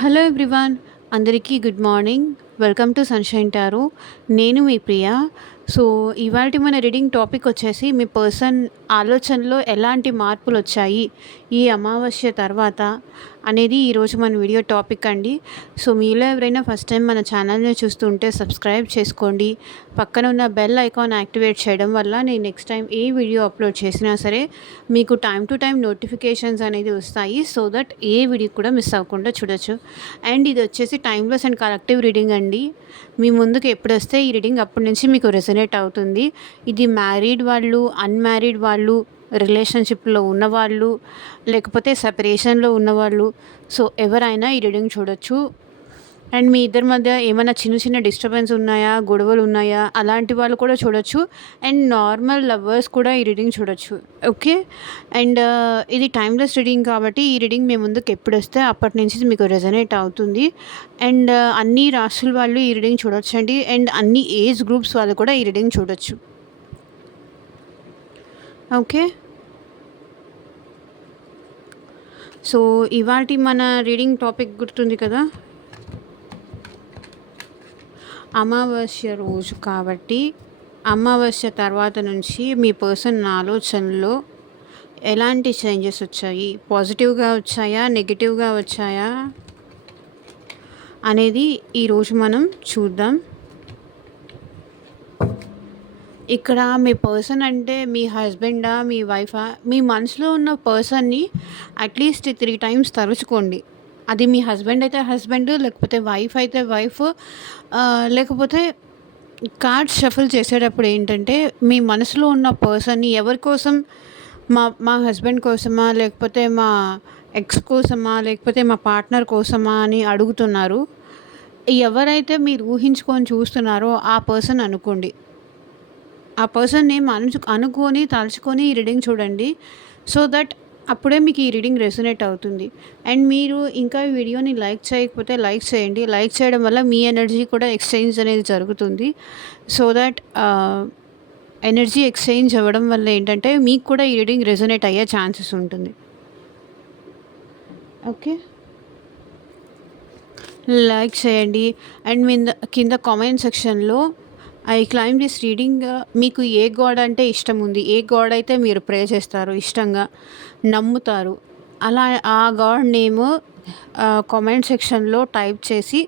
Hello everyone, అందరికీ good morning. Welcome to sunshine tarot. నేను మీ ప్రియ. So, ఇవాల్టి మన రీడింగ్ టాపిక్ వచ్చేసి మీ పర్సన్ ఆలోచనలో ఎలాంటి మార్పులొచ్చాయి ఈ అమావాస్య తర్వాత అనేది ఈరోజు మన వీడియో టాపిక్ అండి. సో, మీలో ఎవరైనా ఫస్ట్ టైం మన ఛానల్‌ని చూస్తుంటే సబ్స్క్రైబ్ చేసుకోండి. పక్కన ఉన్న బెల్ ఐకాన్ యాక్టివేట్ చేయడం వల్ల నేను నెక్స్ట్ టైం ఏ వీడియో అప్లోడ్ చేసినా సరే మీకు టైం టు టైం నోటిఫికేషన్స్ అనేది వస్తాయి. సో దట్ ఏ వీడియో కూడా మిస్ అవ్వకుండా చూడొచ్చు. అండ్ ఇది వచ్చేసి టైమ్లెస్ అండ్ కలెక్టివ్ రీడింగ్ అండి. మీ ముందుకు ఎప్పుడొస్తే ఈ రీడింగ్ అప్పటి నుంచి మీకు రెసొనేట్ అవుతుంది. ఇది మ్యారీడ్ వాళ్ళు, అన్‌మ్యారీడ్ వాళ్ళు, రిలేషన్‌షిప్‌లో ఉన్నవాళ్ళు, లేకపోతే సెపరేషన్‌లో ఉన్నవాళ్ళు, సో ఎవరైనా ఈ రీడింగ్ చూడొచ్చు. అండ్ మీ ఇద్దరి మధ్య ఏమైనా చిన్న చిన్న డిస్టర్బెన్స్ ఉన్నాయా, గొడవలు ఉన్నాయా, అలాంటి వాళ్ళు కూడా చూడొచ్చు. అండ్ నార్మల్ లవర్స్ కూడా ఈ రీడింగ్ చూడొచ్చు. ఓకే. అండ్ ఇది టైమ్లెస్ రీడింగ్ కాబట్టి ఈ రీడింగ్ మీ ముందుకు ఎప్పుడొస్తే అప్పటి నుంచి మీకు రెజొనేట్ అవుతుంది. అండ్ అన్ని రాశుల వాళ్ళు ఈ రీడింగ్ చూడొచ్చండి. అండ్ అన్ని ఏజ్ గ్రూప్స్ వాళ్ళు కూడా ఈ రీడింగ్ చూడొచ్చు. ఓకే. సో, ఇవాల్టి మన రీడింగ్ టాపిక్ గుర్తుంది కదా! అమావాస్య రోజు కాబట్టి అమావాస్య తర్వాత నుంచి మీ పర్సన్ ఆలోచనలో ఎలాంటి చేంజెస్ వచ్చాయి, పాజిటివ్గా వచ్చాయా, నెగిటివ్గా వచ్చాయా అనేది ఈరోజు మనం చూద్దాం. ఇక్కడ మీ పర్సన్ అంటే మీ హస్బెండా, మీ వైఫా? మీ మనసులో ఉన్న పర్సన్ని అట్లీస్ట్ 3 టైమ్స్ తలుచుకోండి. అది మీ హస్బెండ్ అయితే హస్బెండ్, లేకపోతే వైఫ్ అయితే వైఫ్. లేకపోతే కార్డ్స్ షఫుల్ చేసేటప్పుడు ఏంటంటే మీ మనసులో ఉన్న పర్సన్ని ఎవరి కోసం, మా మా హస్బెండ్ కోసమా, లేకపోతే మా ఎక్స్ కోసమా, లేకపోతే మా పార్ట్నర్ కోసమా అని అడుగుతున్నారు. ఎవరైతే మీరు ఊహించుకొని చూస్తున్నారో ఆ పర్సన్ అనుకోండి. ఆ పర్సన్ నేమ్ అనుకొని తలుచుకొని ఈ రీడింగ్ చూడండి. సో దట్ అప్పుడే మీకు ఈ రీడింగ్ రెసొనేట్ అవుతుంది. అండ్ మీరు ఇంకా ఈ వీడియోని లైక్ చేయకపోతే లైక్ చేయండి. లైక్ చేయడం వల్ల మీ ఎనర్జీ కూడా ఎక్స్చేంజ్ అనేది జరుగుతుంది. సో దట్ ఎనర్జీ ఎక్స్చేంజ్ అవ్వడం వల్ల ఏంటంటే మీకు కూడా ఈ రీడింగ్ రెసొనేట్ అయ్యే ఛాన్సెస్ ఉంటుంది. ఓకే. లైక్ చేయండి. అండ్ కింద కామెంట్ సెక్షన్లో ఐ క్లైమ్ దిస్ రీడింగ్, మీకు ఏ గాడ్ అంటే ఇష్టం ఉంది, ఏ గాడ్ అయితే మీరు ప్రే చేస్తారు, ఇష్టంగా నమ్ముతారు, అలా ఆ గాడ్ నేమ్ కామెంట్ సెక్షన్లో టైప్ చేసి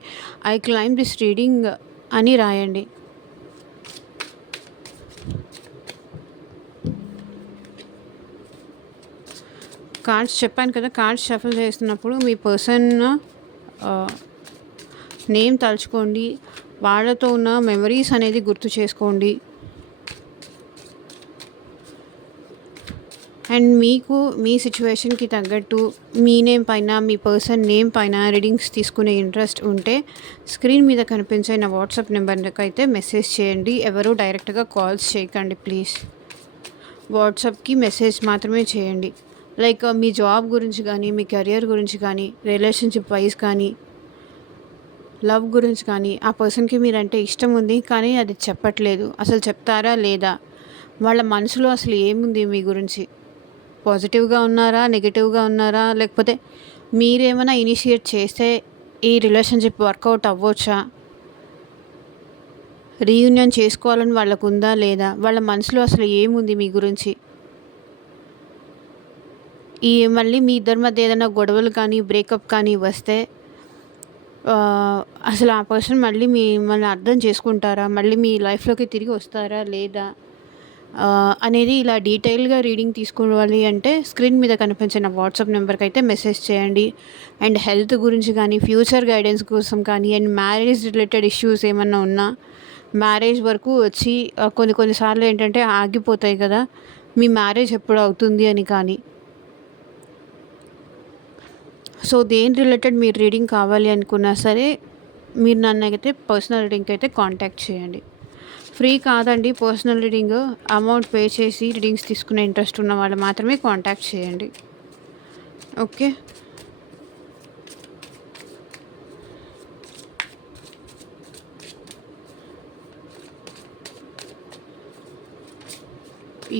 ఐ క్లైమ్ దిస్ రీడింగ్ అని రాయండి. కార్డ్స్ చెప్పాను కదా, కార్డ్స్ షఫుల్ చేస్తున్నప్పుడు మీ పర్సన్ నేమ్ తలుచుకోండి. వాళ్ళతో ఉన్న మెమరీస్ అనేది గుర్తు చేసుకోండి. అండ్ మీకు మీ సిచ్యువేషన్కి తగ్గట్టు మీ నేమ్ పైన, మీ పర్సన్ నేమ్ పైన రీడింగ్స్ తీసుకునే ఇంట్రెస్ట్ ఉంటే స్క్రీన్ మీద కనిపించే నా వాట్సాప్ నెంబర్కి అయితే మెసేజ్ చేయండి. ఎవరు డైరెక్ట్గా కాల్స్ చేయకండి ప్లీజ్. వాట్సాప్కి మెసేజ్ మాత్రమే చేయండి. లైక్ మీ జాబ్ గురించి కానీ, మీ కెరియర్ గురించి కానీ, రిలేషన్షిప్ వైజ్ కానీ, లవ్ గురించి కానీ, ఆ పర్సన్కి మీరంటే ఇష్టం ఉంది కానీ అది చెప్పట్లేదు. అసలు చెప్తారా లేదా? వాళ్ళ మనసులో అసలు ఏముంది మీ గురించి? పాజిటివ్గా ఉన్నారా, నెగిటివ్గా ఉన్నారా, లేకపోతే మీరేమైనా ఇనిషియేట్ చేస్తే ఈ రిలేషన్షిప్ వర్కౌట్ అవ్వచ్చా? రీయూనియన్ చేసుకోవాలని వాళ్ళకు ఉందా లేదా? వాళ్ళ మనసులో అసలు ఏముంది మీ గురించి? మళ్ళీ మీ ఇద్దరి మధ్య ఏదైనా గొడవలు కానీ, బ్రేకప్ కానీ వస్తే అసలు ఆ పర్సన్ మళ్ళీ మిమ్మల్ని అర్థం చేసుకుంటారా, మళ్ళీ మీ లైఫ్లోకి తిరిగి వస్తారా లేదా అనేది ఇలా డీటెయిల్గా రీడింగ్ తీసుకోవాలి అంటే స్క్రీన్ మీద కనిపించిన వాట్సాప్ నెంబర్కి అయితే మెసేజ్ చేయండి. అండ్ హెల్త్ గురించి కానీ, ఫ్యూచర్ గైడెన్స్ కోసం కానీ, అండ్ మ్యారేజ్ రిలేటెడ్ ఇష్యూస్ ఏమన్నా ఉన్నా, మ్యారేజ్ వరకు వచ్చి కొన్నిసార్లు ఏంటంటే ఆగిపోతాయి కదా, మీ మ్యారేజ్ ఎప్పుడు అవుతుంది అని కానీ. సో దేని రిలేటెడ్ మీరు రీడింగ్ కావాలి అనుకున్నా సరే మీరు నన్ను అయితే పర్సనల్ రీడింగ్కి అయితే కాంటాక్ట్ చేయండి. ఫ్రీ కాదండి పర్సనల్ రీడింగ్. అమౌంట్ పే చేసి రీడింగ్స్ తీసుకునే ఇంట్రెస్ట్ ఉన్న వాళ్ళు మాత్రమే కాంటాక్ట్ చేయండి. Okay.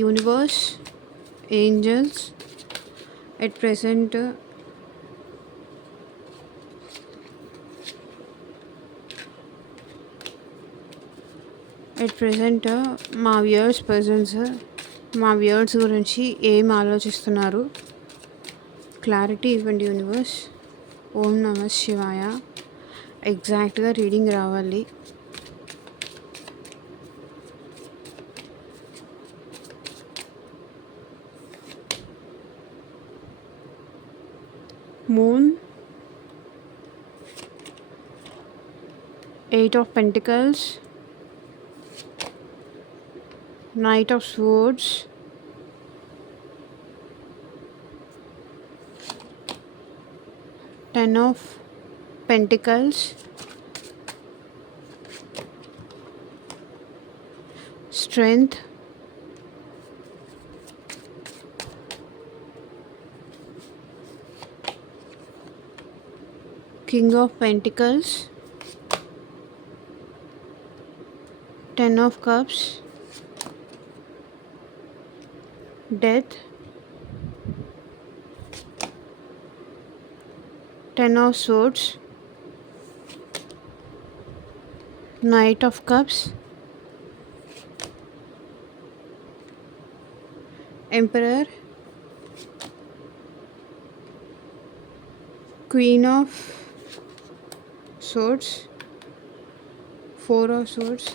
Universe, angels, at present at present మా వ్యూయర్స్ గురించి ఏం ఆలోచిస్తున్నారు? క్లారిటీ ఇవ్వండి యూనివర్స్. ఓం నమ శివాయ. ఎగ్జాక్ట్గా రీడింగ్ రావాలి. Moon, 8 of Pentacles, Knight of Swords, Ten of Pentacles, Strength, King of Pentacles, Ten of Cups, Death, Ten of Swords, Knight of Cups, Emperor, Queen of Swords, Four of Swords,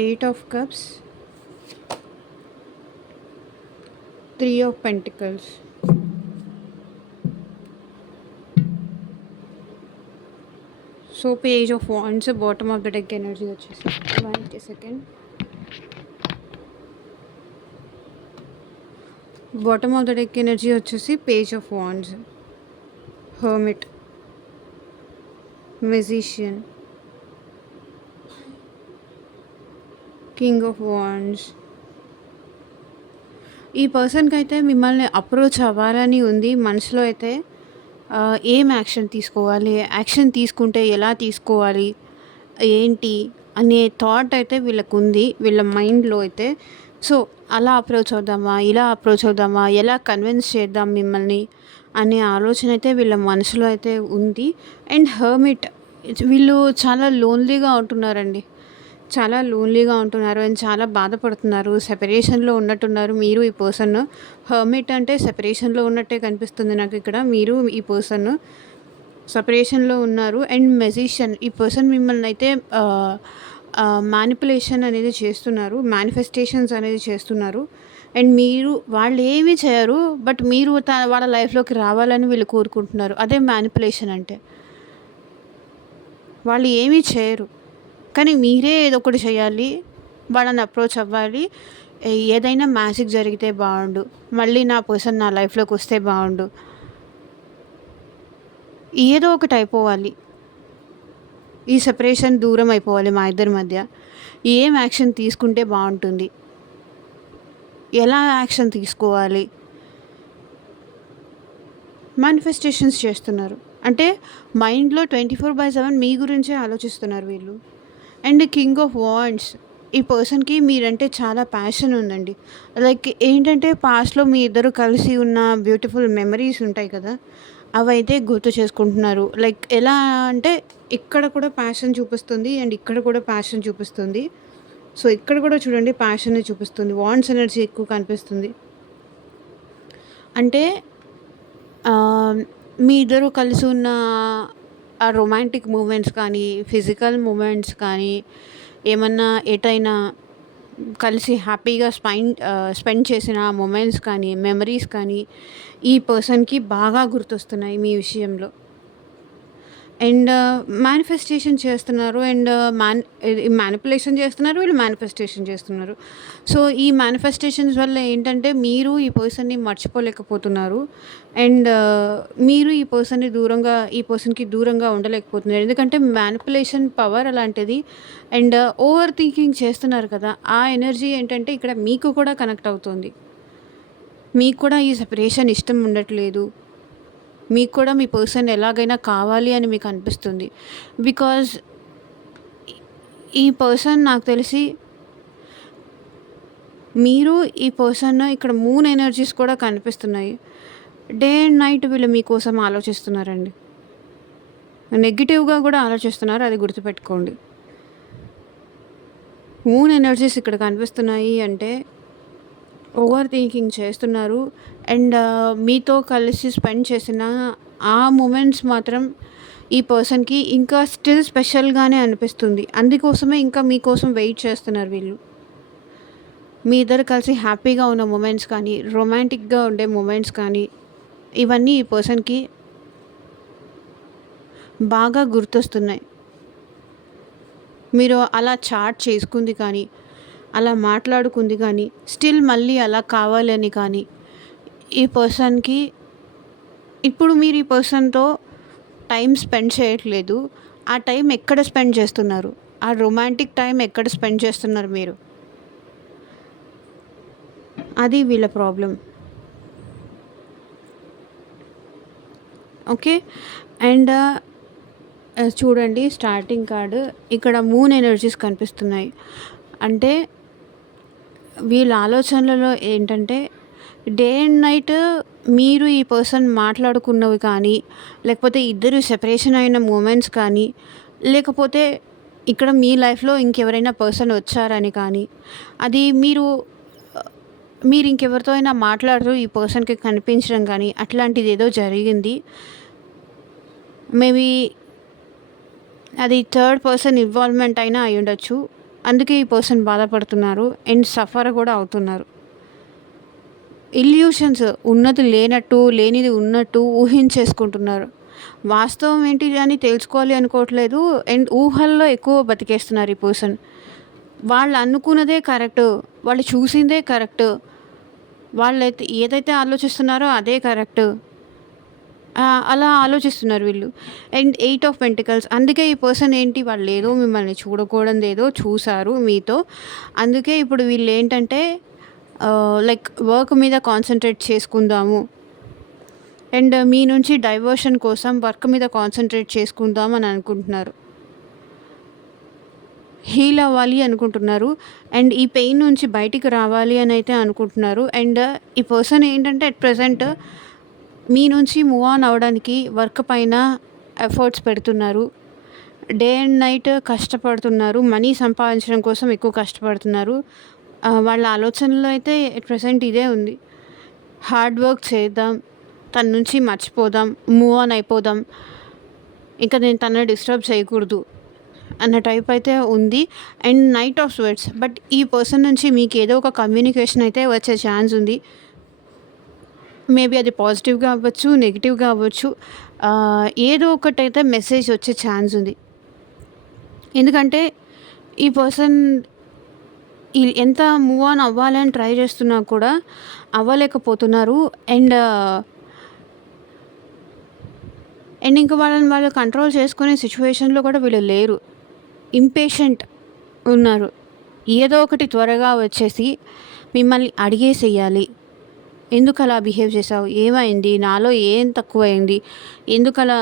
8 of Cups, 3 of Pentacles. So Page of Wands, bottom of the deck energy వచ్చేసి 1 second. Bottom of the deck energy వచ్చేసి Page of Wands, Hermit, Magician, King of Wands. ఈ పర్సన్కి అయితే మిమ్మల్ని approach అవ్వాలని ఉంది మనసులో. అయితే ఏం యాక్షన్ తీసుకోవాలి, యాక్షన్ తీసుకుంటే ఎలా తీసుకోవాలి, ఏంటి అనే థాట్ అయితే వీళ్ళకు ఉంది వీళ్ళ మైండ్లో అయితే. సో అలా అప్రోచ్ అవుదామా, ఇలా అప్రోచ్ అవుదామా, ఎలా కన్విన్స్ చేద్దాం మిమ్మల్ని అనే ఆలోచన అయితే వీళ్ళ మనసులో అయితే ఉంది. అండ్ హర్మిట్, వీళ్ళు చాలా లోన్లీగా ఉంటున్నారండి, చాలా లోన్లీగా ఉంటున్నారు అండ్ చాలా బాధపడుతున్నారు. సెపరేషన్లో ఉన్నట్టున్నారు మీరు ఈ పర్సన్. హర్మిట్ అంటే సెపరేషన్లో ఉన్నట్టే కనిపిస్తుంది నాకు ఇక్కడ. మీరు ఈ పర్సన్ సెపరేషన్లో ఉన్నారు. అండ్ మెజిషియన్, ఈ పర్సన్ మిమ్మల్ని అయితే మ్యానిపులేషన్ అనేది చేస్తున్నారు, మేనిఫెస్టేషన్స్ అనేది చేస్తున్నారు. అండ్ మీరు, వాళ్ళు ఏమీ చేయరు బట్ మీరు వాళ్ళ లైఫ్లోకి రావాలని వీళ్ళు కోరుకుంటున్నారు. అదే మ్యానిపులేషన్ అంటే. వాళ్ళు ఏమీ చేయరు కానీ మీరే ఏదో ఒకటి చేయాలి, వాళ్ళని అప్రోచ్ అవ్వాలి. ఏదైనా మ్యాజిక్ జరిగితే బాగుండు, మళ్ళీ నా పర్సన్ నా లైఫ్లోకి వస్తే బాగుండు, ఏదో ఒకటి అయిపోవాలి, ఈ సెపరేషన్ దూరం అయిపోవాలి మా ఇద్దరి మధ్య. ఏం యాక్షన్ తీసుకుంటే బాగుంటుంది, ఎలా యాక్షన్ తీసుకోవాలి, మేనిఫెస్టేషన్స్ చేస్తున్నారు. అంటే మైండ్లో 24/7 మీ గురించే ఆలోచిస్తున్నారు వీళ్ళు. అండ్ కింగ్ ఆఫ్ వాండ్స్, ఈ పర్సన్కి మీరంటే చాలా ప్యాషన్ ఉందండి. లైక్ ఏంటంటే పాస్ట్లో మీ ఇద్దరు కలిసి ఉన్న బ్యూటిఫుల్ మెమరీస్ ఉంటాయి కదా, అవైతే గుర్తు చేసుకుంటున్నారు. లైక్ ఎలా అంటే ఇక్కడ కూడా ప్యాషన్ చూపిస్తుంది అండ్ ఇక్కడ కూడా ప్యాషన్ చూపిస్తుంది. సో ఇక్కడ కూడా చూడండి ప్యాషన్ చూపిస్తుంది, వాండ్స్ ఎనర్జీ ఎక్కువ కనిపిస్తుంది. అంటే మీ ఇద్దరు కలిసి ఉన్న ఆ రొమాంటిక్ మూమెంట్స్ కానీ, ఫిజికల్ మూమెంట్స్ కానీ, ఏమన్నా ఎటైనా కలిసి హ్యాపీగా స్పెండ్ చేసిన మూమెంట్స్ కానీ, మెమరీస్ కానీ ఈ పర్సన్కి బాగా గుర్తొస్తున్నాయి మీ విషయంలో. అండ్ మేనిఫెస్టేషన్ చేస్తున్నారు అండ్ మ్యానిపులేషన్ చేస్తున్నారు, వీళ్ళు మేనిఫెస్టేషన్ చేస్తున్నారు. సో ఈ మేనిఫెస్టేషన్స్ వల్ల ఏంటంటే మీరు ఈ పర్సన్ని మర్చిపోలేకపోతున్నారు అండ్ మీరు ఈ పర్సన్కి దూరంగా ఉండలేకపోతున్నారు. ఎందుకంటే మ్యానిపులేషన్ పవర్ అలాంటిది. అండ్ ఓవర్ థింకింగ్ చేస్తున్నారు కదా, ఆ ఎనర్జీ ఏంటంటే ఇక్కడ మీకు కూడా కనెక్ట్ అవుతుంది. మీకు కూడా ఈ సెపరేషన్ ఇష్టం ఉండట్లేదు, మీకు కూడా మీ పర్సన్ ఎలాగైనా కావాలి అని మీకు అనిపిస్తుంది. బికాజ్ ఈ పర్సన్ నాకు తెలిసి మీరు ఈ పర్సన్ ఇక్కడ మూన్ ఎనర్జీస్ కూడా కనిపిస్తున్నాయి. డే అండ్ నైట్ వీళ్ళు మీకోసం ఆలోచిస్తున్నారండి, నెగిటివ్గా కూడా ఆలోచిస్తున్నారు, అది గుర్తుపెట్టుకోండి. మూన్ ఎనర్జీస్ ఇక్కడ కనిపిస్తున్నాయి అంటే ఓవర్ థింకింగ్ చేస్తున్నారు. అండ్ మీతో కలిసి స్పెండ్ చేసిన ఆ మూమెంట్స్ మాత్రం ఈ పర్సన్‌కి ఇంకా స్టిల్ స్పెషల్‌గానే అనిపిస్తుంది. అందుకోసమే ఇంకా మీకోసం వెయిట్ చేస్తున్నారు వీళ్ళు. మీ ఇద్దరు కలిసి హ్యాపీగా ఉన్న మూమెంట్స్ కానీ, రొమాంటిక్‌గా ఉండే మూమెంట్స్ కానీ, ఇవన్నీ ఈ పర్సన్‌కి బాగా గుర్తొస్తున్నాయి. మీరు అలా చాట్ చేసుకుంది కానీ, అలా మాట్లాడుకుంది కానీ, స్టిల్ మళ్ళీ అలా కావాలని కానీ, ఈ పర్సన్‌కి ఇప్పుడు మీరు ఈ పర్సన్‌తో టైం స్పెండ్ చేయట్లేదు. ఆ టైం ఎక్కడ స్పెండ్ చేస్తున్నారు? ఆ రొమాంటిక్ టైం ఎక్కడ స్పెండ్ చేస్తున్నారు మీరు? అది వీళ్ళ ప్రాబ్లమ్. ఓకే. అండ్ చూడండి స్టార్టింగ్ కార్డ్ ఇక్కడ మూన్ ఎనర్జీస్ కనిపిస్తున్నాయి. అంటే వీళ్ళ ఆలోచనలలో ఏంటంటే డే అండ్ నైట్ మీరు ఈ పర్సన్ మాట్లాడుకున్నవి కానీ, లేకపోతే ఇద్దరు సెపరేషన్ అయిన మూమెంట్స్ కానీ, లేకపోతే ఇక్కడ మీ లైఫ్‌లో ఇంకెవరైనా పర్సన్ వచ్చారని కానీ, అది మీరు ఇంకెవరితో అయినా మాట్లాడుతూ ఈ పర్సన్‌కి కనిపించడం కానీ అట్లాంటిదేదో జరిగింది. మేబీ అది థర్డ్ పర్సన్ ఇన్వాల్వ్‌మెంట్ అయినా అయ్యుండొచ్చు. అందుకే ఈ పర్సన్ బాధపడుతున్నారు అండ్ సఫర్ కూడా అవుతున్నారు. ఇల్యూషన్స్ ఉన్నది లేనట్టు, లేనిది ఉన్నట్టు ఊహించేసుకుంటున్నారు. వాస్తవం ఏంటి అని తెలుసుకోవాలి అనుకోవట్లేదు అండ్ ఊహల్లో ఎక్కువ బతికేస్తున్నారు ఈ పర్సన్. వాళ్ళు అనుకున్నదే కరెక్టు, వాళ్ళు చూసిందే కరెక్టు, వాళ్ళైతే ఏదైతే ఆలోచిస్తున్నారో అదే కరెక్టు. అలా ఆలోచిస్తున్నారు వీళ్ళు. అండ్ 8 ఆఫ్ పెంటికల్స్ అందుకే ఈ పర్సన్ ఏంటి వాళ్ళేదో మిమ్మల్ని చూడకూడనిదేదో చూసారు మీతో. అందుకే ఇప్పుడు వీళ్ళేంటంటే లైక్ వర్క్ మీద కాన్సంట్రేట్ చేసుకుందాము అండ్ మీ నుంచి డైవర్షన్ కోసం వర్క్ మీద కాన్సంట్రేట్ చేసుకుందాం అని అనుకుంటున్నారు. హీల్ అవ్వాలి అనుకుంటున్నారు అండ్ ఈ పెయిన్ నుంచి బయటికి రావాలి అని అయితే అనుకుంటున్నారు. అండ్ ఈ పర్సన్ ఏంటంటే అట్ ప్రెజెంట్ మీ నుంచి మూవ్ ఆన్ అవ్వడానికి వర్క్ పైన ఎఫర్ట్స్ పెడుతున్నారు. డే అండ్ నైట్ కష్టపడుతున్నారు. మనీ సంపాదించడం కోసం ఎక్కువ కష్టపడుతున్నారు. వాళ్ళ ఆలోచనలో అయితే ఎట్ ప్రెజెంట్ ఇదే ఉంది. హార్డ్ వర్క్ చేద్దాం, తన నుంచి మర్చిపోదాం, మూవ్ ఆన్ అయిపోదాం, ఇంకా నేను తనని డిస్టర్బ్ చేయకూడదు అన్న టైప్ అయితే ఉంది. And knight of swords but ఈ పర్సన్ నుంచి మీకు ఏదో ఒక కమ్యూనికేషన్ అయితే వచ్చే ఛాన్స్ ఉంది. మేబీ అది పాజిటివ్గా అవ్వచ్చు, నెగిటివ్గా అవ్వచ్చు. ఏదో ఒకటైతే మెసేజ్ వచ్చే ఛాన్స్ ఉంది. ఎందుకంటే ఈ పర్సన్ ఎంత మూవ్ ఆన్ అవ్వాలని ట్రై చేస్తున్నా కూడా అవ్వలేకపోతున్నారు. అండ్ ఇంక వాళ్ళని వాళ్ళు కంట్రోల్ చేసుకునే సిచ్యువేషన్లో కూడా వీళ్ళు లేరు. ఇంపేషెంట్ ఉన్నారు. ఏదో ఒకటి త్వరగా వచ్చేసి మిమ్మల్ని అడిగేసేయాలి. ఎందుకు అలా బిహేవ్ చేసావు, ఏమైంది, నాలో ఏం తక్కువైంది, ఎందుకలా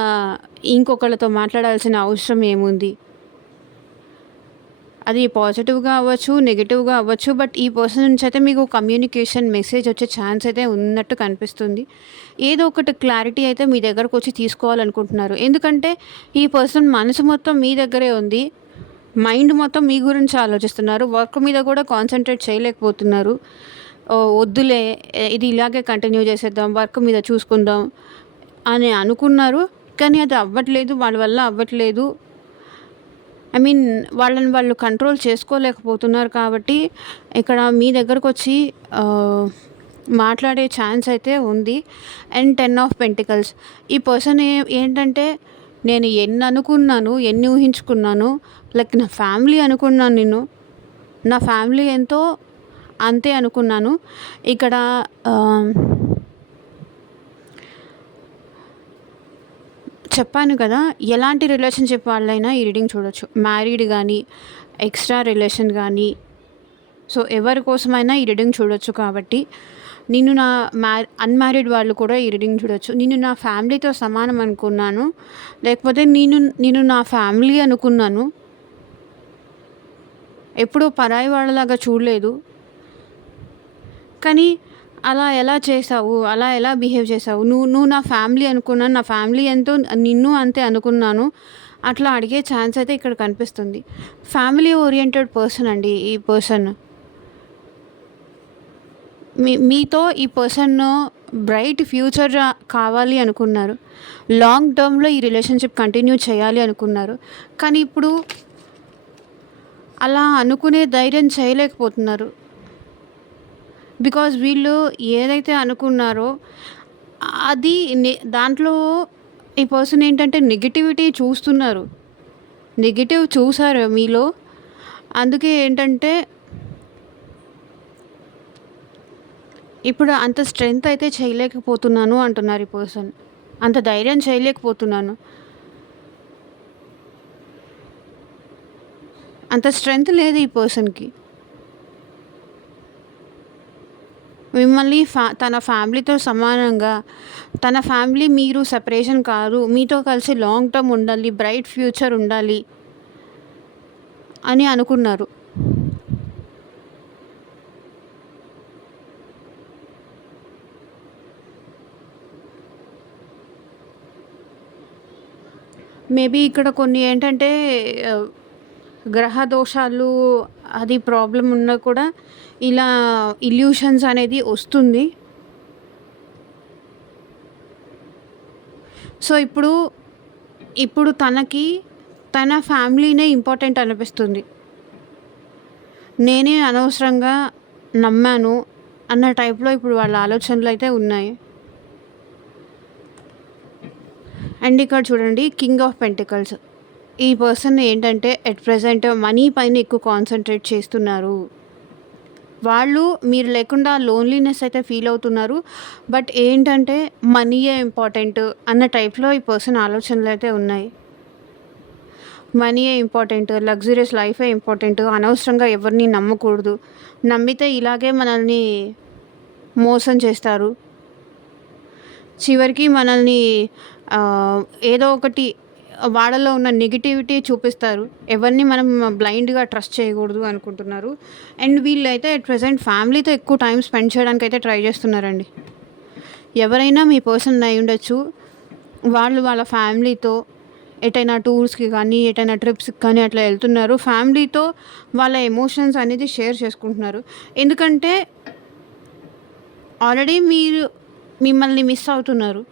ఇంకొకళ్ళతో మాట్లాడాల్సిన అవసరం ఏముంది. అది పాజిటివ్గా అవ్వచ్చు, నెగిటివ్గా అవ్వచ్చు. బట్ ఈ పర్సన్ నుంచి అయితే మీకు కమ్యూనికేషన్ మెసేజ్ వచ్చే ఛాన్స్ అయితే ఉన్నట్టు కనిపిస్తుంది. ఏదో ఒకటి క్లారిటీ అయితే మీ దగ్గరకు వచ్చి తీసుకోవాలనుకుంటున్నారు. ఎందుకంటే ఈ పర్సన్ మనసు మొత్తం మీ దగ్గరే ఉంది, మైండ్ మొత్తం మీ గురించి ఆలోచిస్తున్నారు. వర్క్ మీద కూడా కాన్సన్ట్రేట్ చేయలేకపోతున్నారు. వద్దులే ఇది ఇలాగే కంటిన్యూ చేసేద్దాం, వర్క్ మీద చూసుకుందాం అని అనుకున్నారు. కానీ అది అవ్వట్లేదు, వాళ్ళ వల్ల అవ్వట్లేదు. ఐ మీన్ వాళ్ళని వాళ్ళు కంట్రోల్ చేసుకోలేకపోతున్నారు. కాబట్టి ఇక్కడ మీ దగ్గరకు వచ్చి మాట్లాడే ఛాన్స్ అయితే ఉంది. అండ్ 10 ఆఫ్ పెంటికల్స్ ఈ పర్సన్ ఏంటంటే నేను ఎన్ని అనుకున్నాను, ఎన్ని ఊహించుకున్నాను, లైక్ నా ఫ్యామిలీ అనుకున్నాను, నేను నా ఫ్యామిలీ ఎంతో అంతే అనుకున్నాను. ఇక్కడ చెప్పాను కదా, ఎలాంటి రిలేషన్షిప్ వాళ్ళైనా ఈ రీడింగ్ చూడొచ్చు. మ్యారీడ్ కానీ, ఎక్స్ట్రా రిలేషన్ కానీ, సో ఎవరి కోసమైనా ఈ రీడింగ్ చూడొచ్చు. కాబట్టి నేను నా అన్మ్యారీడ్ వాళ్ళు కూడా ఈ రీడింగ్ చూడొచ్చు. నేను నా ఫ్యామిలీతో సమానం అనుకున్నాను, లేకపోతే నేను నా ఫ్యామిలీ అనుకున్నాను. ఎప్పుడూ పరాయి వాళ్ళలాగా చూడలేదు. కానీ అలా ఎలా చేసావు? అలా ఎలా బిహేవ్ చేసావు? నువ్వు నువ్వు నా ఫ్యామిలీ అనుకున్నాను. నా ఫ్యామిలీ ఎంతో నిన్ను అంతే అనుకున్నాను. అట్లా అడిగే ఛాన్స్ అయితే ఇక్కడ కనిపిస్తుంది. ఫ్యామిలీ ఓరియెంటెడ్ పర్సన్ అండి ఈ పర్సన్. మీతో ఈ పర్సన్ బ్రైట్ ఫ్యూచర్ కావాలి అనుకున్నారు. లాంగ్ టర్మ్‌లో ఈ రిలేషన్‌షిప్ కంటిన్యూ చేయాలి అనుకున్నారు. కానీ ఇప్పుడు అలా అనుకునే ధైర్యం చేయలేకపోతున్నారు. బికాజ్ వీళ్ళు ఏదైతే అనుకున్నారో అది దాంట్లో ఈ పర్సన్ ఏంటంటే నెగటివిటీ చూస్తున్నారు. నెగెటివ్ చూసారు మీలో. అందుకే ఏంటంటే ఇప్పుడు అంత స్ట్రెంగ్త్ అయితే చేయలేకపోతున్నాను అంటున్నారు ఈ పర్సన్. అంత ధైర్యం చేయలేకపోతున్నాను. అంత స్ట్రెంగ్త్ లేదు ఈ పర్సన్‌కి. మిమ్మల్ని తన ఫ్యామిలీతో సమానంగా, తన ఫ్యామిలీ మీరు సెపరేషన్ కాదు, మీతో కలిసి లాంగ్ టర్మ్ ఉండాలి, బ్రైట్ ఫ్యూచర్ ఉండాలి అని అనుకున్నారు. మేబీ ఇక్కడ కొన్ని ఏంటంటే గ్రహ దోషాలు అది ప్రాబ్లమ్ ఉన్నా కూడా ఇలా ఇల్యూషన్స్ అనేది వస్తుంది. సో ఇప్పుడు తనకి తన ఫ్యామిలీనే ఇంపార్టెంట్ అనిపిస్తుంది. నేనే అనవసరంగా నమ్మాను అన్న టైప్‌లో ఇప్పుడు వాళ్ళ ఆలోచనలు అయితే ఉన్నాయి. అండ్ ఇక్కడ చూడండి, కింగ్ ఆఫ్ పెంటికల్స్. ఈ పర్సన్ ఏంటంటే ఎట్ ప్రెజెంట్ మనీ పైన ఎక్కువ కాన్సంట్రేట్ చేస్తున్నారు. వాళ్ళు మీరు లేకుండా లోన్లీనెస్ అయితే ఫీల్ అవుతున్నారు. బట్ ఏంటంటే మనీయే ఇంపార్టెంట్ అన్న టైప్‌లో ఈ పర్సన్ ఆలోచనలు అయితే ఉన్నాయి. మనీయే ఇంపార్టెంట్, లగ్జూరియస్ లైఫే ఇంపార్టెంట్, అనవసరంగా ఎవరిని నమ్మకూడదు. నమ్మితే ఇలాగే మనల్ని మోసం చేస్తారు. చివరికి మనల్ని ఏదో ఒకటి వాళ్ళలో ఉన్న నెగటివిటీ చూపిస్తారు. ఎవరిని మనం బ్లైండ్‌గా ట్రస్ట్ చేయకూడదు అనుకుంటున్నారు. అండ్ వీళ్ళైతే అట్ ప్రెజెంట్ ఫ్యామిలీతో ఎక్కువ టైం స్పెండ్ చేయడానికైతే ట్రై చేస్తున్నారండి. ఎవరైనా మీ పర్సన్ అయ్యుండొచ్చు. వాళ్ళు వాళ్ళ ఫ్యామిలీతో ఎటైనా టూర్స్‌కి కానీ, ఎటైనా ట్రిప్స్‌కి కానీ అట్లా వెళ్తున్నారు. ఫ్యామిలీతో వాళ్ళ ఎమోషన్స్ అనేది షేర్ చేసుకుంటున్నారు. ఎందుకంటే ఆల్రెడీ మీరు మిమ్మల్ని మిస్ అవుతున్నారు.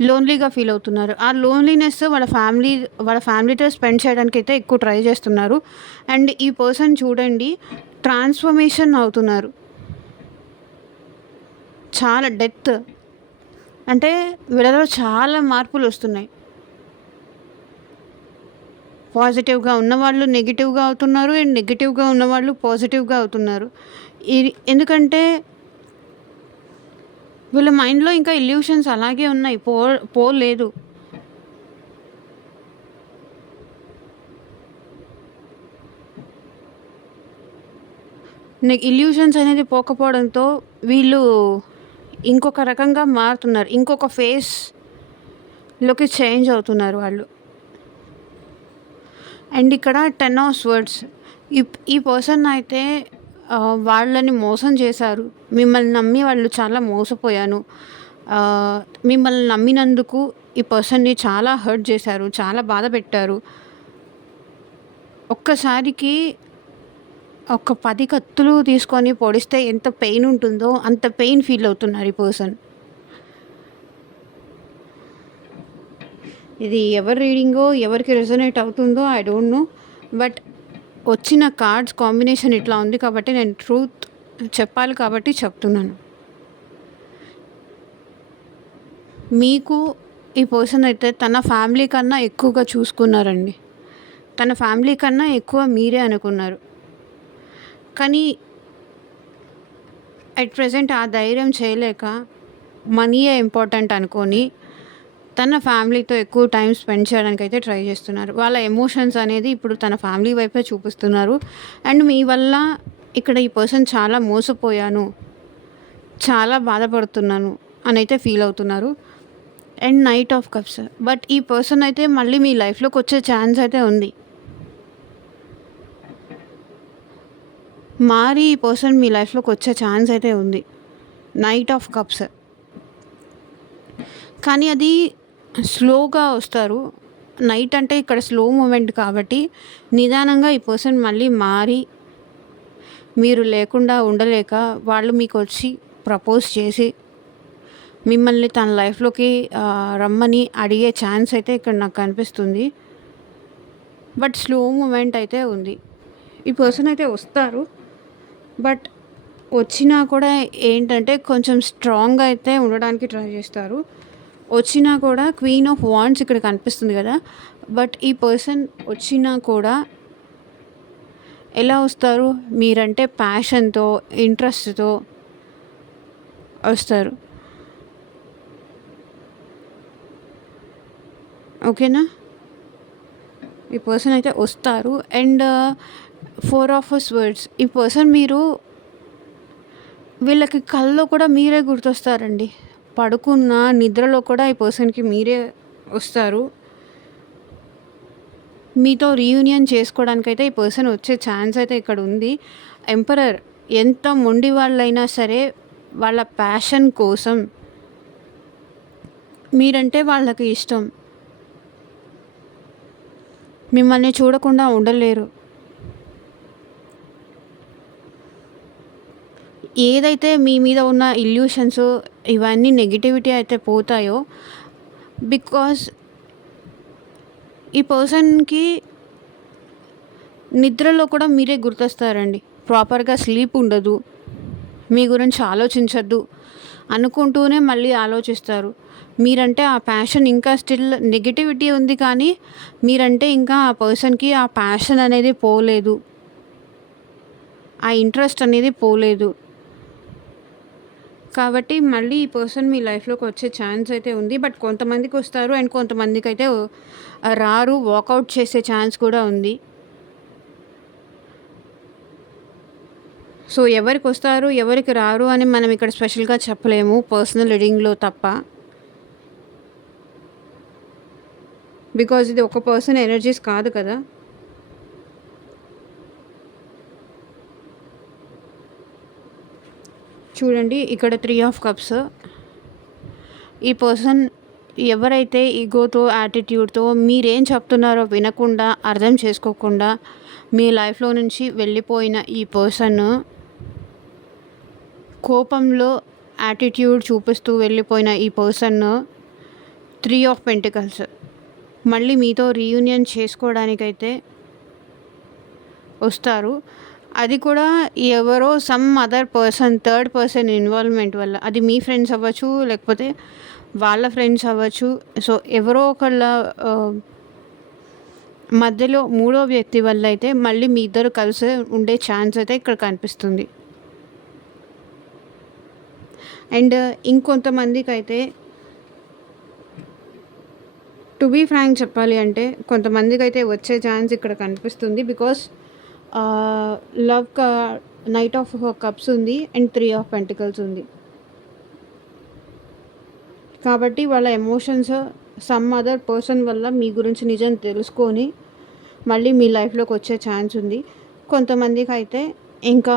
లోన్లీగా ఫీల్ అవుతున్నారు. ఆ లోన్లీనెస్ వాళ్ళ ఫ్యామిలీతో స్పెండ్ చేయడానికైతే ఎక్కువ ట్రై చేస్తున్నారు. అండ్ ఈ పర్సన్ చూడండి, ట్రాన్స్‌ఫర్మేషన్ అవుతున్నారు. చాలా డెప్త్ అంటే వీళ్ళలో చాలా మార్పులు వస్తున్నాయి. పాజిటివ్‌గా ఉన్నవాళ్ళు నెగెటివ్‌గా అవుతున్నారు. అండ్ నెగెటివ్‌గా ఉన్నవాళ్ళు పాజిటివ్‌గా అవుతున్నారు. ఎందుకంటే వీళ్ళ మైండ్‌లో ఇంకా ఇల్యూషన్స్ అలాగే ఉన్నాయి. పోలేదు. ఇల్యూషన్స్ అనేది పోకపోవడంతో వీళ్ళు ఇంకొక రకంగా మారుతున్నారు. ఇంకొక ఫేస్‌లోకి చేంజ్ అవుతున్నారు వాళ్ళు. అండ్ ఇక్కడ 10 ఆఫ్ స్వర్డ్స్. ఈ పర్సన్ అయితే వాళ్ళని మోసం చేశారు. మిమ్మల్ని నమ్మి వాళ్ళు చాలా మోసపోయాను. మిమ్మల్ని నమ్మినందుకు ఈ పర్సన్‌ని చాలా హర్ట్ చేశారు. చాలా బాధ పెట్టారు. ఒక్కసారికి ఒక 10 కత్తులు తీసుకొని పొడిస్తే ఎంత పెయిన్ ఉంటుందో అంత పెయిన్ ఫీల్ అవుతున్నారు ఈ పర్సన్. ఇది ఎవరి రీడింగో ఎవరికి రెజొనేట్ అవుతుందో ఐ డోంట్ నో. బట్ వచ్చిన కార్డ్స్ కాంబినేషన్ ఇట్లా ఉంది కాబట్టి నేను ట్రూత్ చెప్పాలి కాబట్టి చెప్తున్నాను. మీకు ఈ పర్సన్ అయితే తన ఫ్యామిలీ కన్నా ఎక్కువగా చూసుకున్నారండి. తన ఫ్యామిలీ కన్నా ఎక్కువ మీరే అనుకున్నారు. కానీ అట్ ప్రెజెంట్ ఆ ధైర్యం చేయలేక మనీయే ఇంపార్టెంట్ అనుకొని తన ఫ్యామిలీతో ఎక్కువ టైం స్పెండ్ చేయడానికైతే ట్రై చేస్తున్నారు. వాళ్ళ ఎమోషన్స్ అనేది ఇప్పుడు తన ఫ్యామిలీ వైపే చూపిస్తున్నారు. అండ్ మీ వల్ల ఇక్కడ ఈ పర్సన్ చాలా మోసపోయాను, చాలా బాధపడుతున్నాను అని అయితే ఫీల్ అవుతున్నారు. And knight of cups. But ఈ పర్సన్ అయితే మళ్ళీ మీ లైఫ్లోకి వచ్చే ఛాన్స్ అయితే ఉంది. మారి ఈ పర్సన్ మీ లైఫ్లోకి వచ్చే ఛాన్స్ అయితే ఉంది. Knight of cups. కానీ అది స్లోగా వస్తారు. నైట్ అంటే ఇక్కడ స్లో మూమెంట్ కాబట్టి నిదానంగా ఈ పర్సన్ మళ్ళీ మారి మీరు లేకుండా ఉండలేక వాళ్ళు మీకు వచ్చి ప్రపోజ్ చేసి మిమ్మల్ని తన లైఫ్లోకి రమ్మని అడిగే ఛాన్స్ అయితే ఇక్కడ నాకు కనిపిస్తుంది. బట్ స్లో మూమెంట్ అయితే ఉంది. ఈ పర్సన్ అయితే వస్తారు. బట్ వచ్చినా కూడా ఏంటంటే కొంచెం స్ట్రాంగ్గా అయితే ఉండడానికి ట్రై చేస్తారు. వచ్చినా కూడా క్వీన్ ఆఫ్ వాండ్స్ ఇక్కడ కనిపిస్తుంది కదా. బట్ ఈ పర్సన్ వచ్చినా కూడా ఎలా వస్తారు, మీరంటే ప్యాషన్తో ఇంట్రెస్ట్తో వస్తారు. ఓకేనా. ఈ పర్సన్ అయితే వస్తారు. And 4 of swords. ఈ పర్సన్ మీరు వీళ్ళకి కల్లో కూడా మీరే గుర్తొస్తారండి. పడుకున్న నిద్రలో కూడా ఈ పర్సన్కి మీరే వస్తారు. మీతో రీయూనియన్ చేసుకోవడానికైతే ఈ పర్సన్ వచ్చే ఛాన్స్ అయితే ఇక్కడ ఉంది. ఎంపరర్. ఎంత మొండి వాళ్ళైనా సరే వాళ్ళ ప్యాషన్ కోసం మీరంటే వాళ్ళకి ఇష్టం. మిమ్మల్ని చూడకుండా ఉండలేరు. ఏదైతే మీ మీద ఉన్న ఇల్యూషన్స్ ఇవన్నీ నెగిటివిటీ అయితే పోతాయో, బికాజ్ ఈ పర్సన్కి నిద్రలో కూడా మీరే గుర్తొస్తారండి. ప్రాపర్గా స్లీప్ ఉండదు. మీ గురించి ఆలోచించద్దు అనుకుంటూనే మళ్ళీ ఆలోచిస్తారు. మీరంటే ఆ ప్యాషన్ ఇంకా స్టిల్ నెగిటివిటీ ఉంది, కానీ మీరంటే ఇంకా ఆ పర్సన్కి ఆ ప్యాషన్ అనేది పోలేదు, ఆ ఇంట్రెస్ట్ అనేది పోలేదు. కాబట్టి మళ్ళీ ఈ పర్సన్ మీ లైఫ్లోకి వచ్చే ఛాన్స్ అయితే ఉంది. బట్ కొంతమందికి వస్తారు అండ్ కొంతమందికి అయితే రారు, వాకౌట్ చేసే ఛాన్స్ కూడా ఉంది. సో ఎవరికి వస్తారు ఎవరికి రారు అని మనం ఇక్కడ స్పెషల్గా చెప్పలేము, పర్సనల్ రీడింగ్లో తప్ప. బికాజ్ ఇది ఒక పర్సన్ ఎనర్జీస్ కాదు కదా. చూడండి ఇక్కడ 3 ఆఫ్ కప్స్. ఈ పర్సన్ ఎవరైతే ఈగోతో యాటిట్యూడ్తో మీరేం చెప్తున్నారో వినకుండా అర్థం చేసుకోకుండా మీ లైఫ్లో నుంచి వెళ్ళిపోయిన ఈ పర్సన్, కోపంలో యాటిట్యూడ్ చూపిస్తూ వెళ్ళిపోయిన ఈ పర్సన్ 3 ఆఫ్ పెంటికల్స్ మళ్ళీ మీతో రీయూనియన్ చేసుకోవడానికైతే వస్తారు. అది కూడా ఎవరో some other person, third person involvement వల్ల. అది మీ ఫ్రెండ్స్ అవ్వచ్చు, లేకపోతే వాళ్ళ ఫ్రెండ్స్ అవ్వచ్చు. సో ఎవరో ఒకళ్ళ మధ్యలో మూడో వ్యక్తి వల్ల అయితే మళ్ళీ మీ ఇద్దరు కలిసి ఉండే ఛాన్స్ అయితే ఇక్కడ కనిపిస్తుంది. అండ్ ఇంకొంతమందికి అయితే టు బీ ఫ్రాంక్ చెప్పాలి అంటే కొంతమందికి అయితే వచ్చే ఛాన్స్ ఇక్కడ కనిపిస్తుంది. Because love knight of cups ఉంది అండ్ 3 ఆఫ్ పెంటికల్స్ ఉంది. కాబట్టి వాళ్ళ ఎమోషన్స్ సమ్ అదర్ పర్సన్ వల్ల మీ గురించి నిజం తెలుసుకొని మళ్ళీ మీ లైఫ్లోకి వచ్చే ఛాన్స్ ఉంది. కొంతమందికి అయితే ఇంకా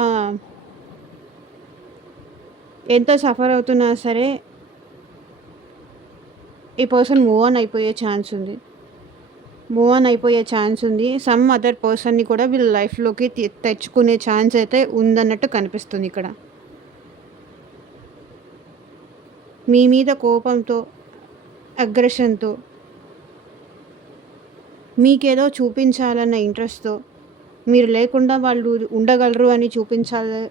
ఎంత సఫర్ అవుతున్నా సరే ఈ పర్సన్ మూవ్ ఆన్ అయిపోయే ఛాన్స్ ఉంది. సమ్ అదర్ పర్సన్ని కూడా వీళ్ళ లైఫ్లోకి తెచ్చుకునే ఛాన్స్ అయితే ఉందన్నట్టు కనిపిస్తుంది ఇక్కడ. మీ మీద కోపంతో, అగ్రెషన్తో, మీకేదో చూపించాలన్న ఇంట్రెస్ట్తో, మీరు లేకుండా వాళ్ళు ఉండగలరు అని చూపించాలి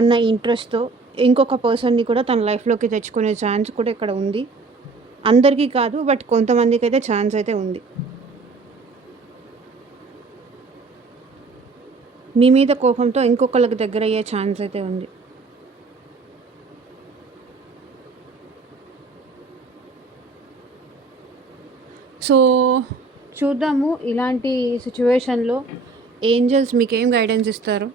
అన్న ఇంట్రెస్ట్తో ఇంకొక పర్సన్ని కూడా తన లైఫ్లోకి తెచ్చుకునే ఛాన్స్ కూడా ఇక్కడ ఉంది. అందరికీ కాదు, బట్ కొంతమందికి అయితే ఛాన్స్ అయితే ఉంది. మీ మీద కోపంతో ఇంకొకళ్ళకి దగ్గర అయ్యే ఛాన్స్ అయితే ఉంది. సో చూద్దాము ఇలాంటి సిచ్యువేషన్లో ఏంజల్స్ మీకేం గైడెన్స్ ఇస్తారు.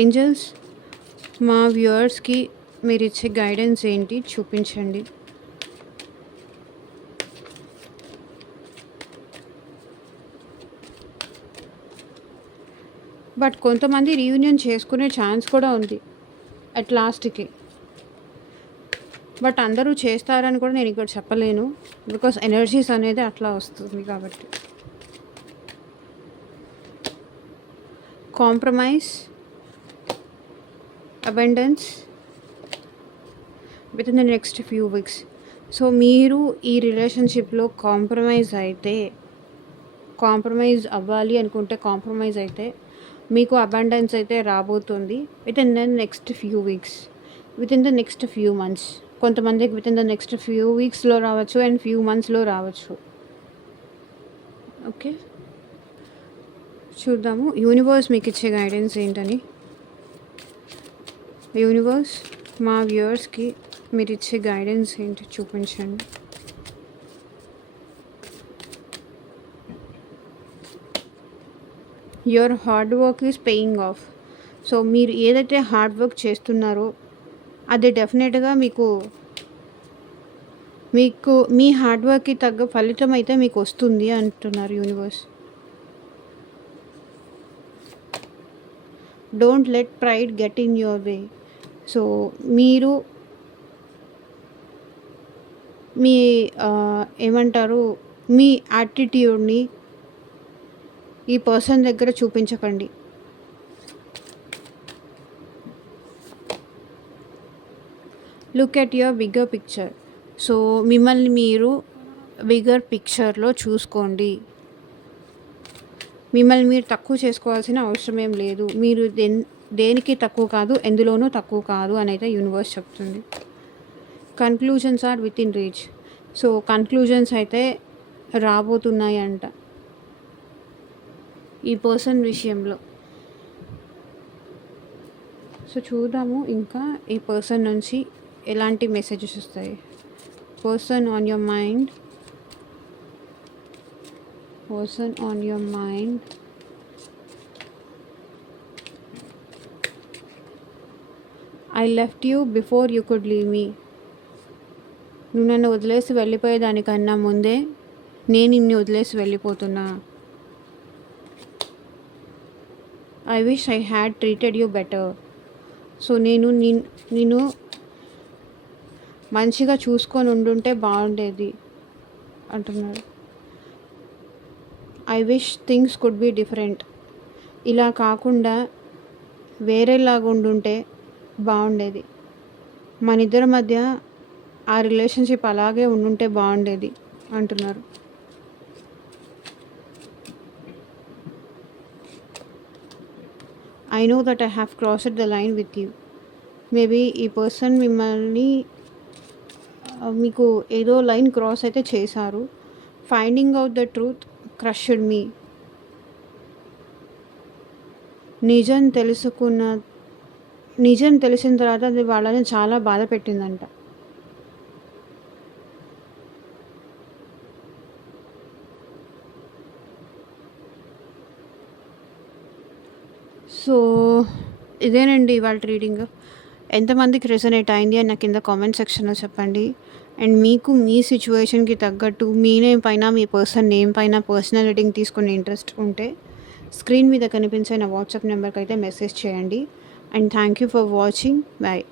ఏంజల్స్ మా వ్యూవర్స్కి మీరు ఇచ్చే గైడెన్స్ ఏంటి చూపించండి. బట్ కొంతమంది రీయూనియన్ చేసుకునే ఛాన్స్ కూడా ఉంది అట్ లాస్ట్‌కి. బట్ అందరూ చేస్తారని కూడా నేను ఇక్కడ చెప్పలేను. బికాస్ ఎనర్జీస్ అనేది అట్లా వస్తుంది కాబట్టి. Compromise, abundance within the next few weeks. So మీరు ఈ రిలేషన్షిప్‌లో కాంప్రమైజ్ అవ్వాలి అనుకుంటే కాంప్రమైజ్ అయితే మీకు అబండెన్స్ అయితే రాబోతుంది within the next few weeks, within the next few months. కొంతమందికి వితిన్ ద నెక్స్ట్ ఫ్యూ వీక్స్‌లో రావచ్చు అండ్ ఫ్యూ మంత్స్‌లో రావచ్చు. ఓకే, చూద్దాము యూనివర్స్ మీకు ఇచ్చే గైడెన్స్ ఏంటని. యూనివర్స్ మా వ్యూవర్స్కి మీరు ఇచ్చే గైడెన్స్ ఏంటి చూపించండి. Your hard work is paying off. So మీరు ఏదైతే హార్డ్ వర్క్ చేస్తున్నారో అది డెఫినెట్గా మీకు మీ హార్డ్ వర్క్కి తగ్గ ఫలితం అయితే మీకు వస్తుంది అంటున్నారు universe. Don't let pride get in your way. So మీరు మీ ఏమంటారు, మీ యాటిట్యూడ్ని ఈ పర్సన్ దగ్గర చూపించకండి. Look at your bigger picture. So మిమ్మల్ని మీరు బిగ్గర్ పిక్చర్లో చూసుకోండి. మిమ్మల్ని మీరు తక్కువ చేసుకోవాల్సిన అవసరం ఏం లేదు. మీరు దేనికి తక్కువ కాదు, ఎందులోనూ తక్కువ కాదు అని అయితే యూనివర్స్ చెప్తుంది. Conclusions are within reach. So conclusions అయితే రాబోతున్నాయంట ఈ పర్సన్ విషయంలో. సో చూద్దాము ఇంకా ఈ పర్సన్ నుంచి ఎలాంటి మెసేజెస్ వస్తాయి. Person on your mind, person on your mind. I left you before you could leave me. నువ్వు నన్ను వదిలేసి వెళ్ళిపోయేదానికన్నా ముందే నేను నిన్ను వదిలేసి వెళ్ళిపోతున్నా. I wish I had treated you better. So నేను నిన్ను మంచిగా చూసుకొని ఉండుంటే బాగుండేది అంటున్నాడు. I wish things could be different. ఇలా కాకుండా వేరేలాగా ఉండుంటే బాగుండేది. మన ఇద్దరి మధ్య ఆ రిలేషన్షిప్ అలాగే ఉండుంటే బాగుండేది అంటున్నారు. I know that I have crossed the line with you. Maybe ఈ పర్సన్ మిమ్మల్ని మీకు ఏదో లైన్ క్రాస్ అయితే చేశారు. Finding out the truth crushed me. నిజం తెలిసిన తర్వాత అది వాళ్ళని చాలా బాధ పెట్టిందంట. సో ఇదేనండి ఇవాళ రీడింగ్. ఎంతమందికి రెసొనేట్ అయింది అని నాకు కింద కామెంట్ సెక్షన్లో చెప్పండి. అండ్ మీకు మీ సిచ్యువేషన్కి తగ్గట్టు మీ నేమ్ పైన, మీ పర్సన్ నేమ్ పైన పర్సనల్ రీడింగ్ తీసుకునే ఇంట్రెస్ట్ ఉంటే స్క్రీన్ మీద కనిపించే నా వాట్సాప్ నెంబర్కి అయితే మెసేజ్ చేయండి. And thank you for watching. Bye.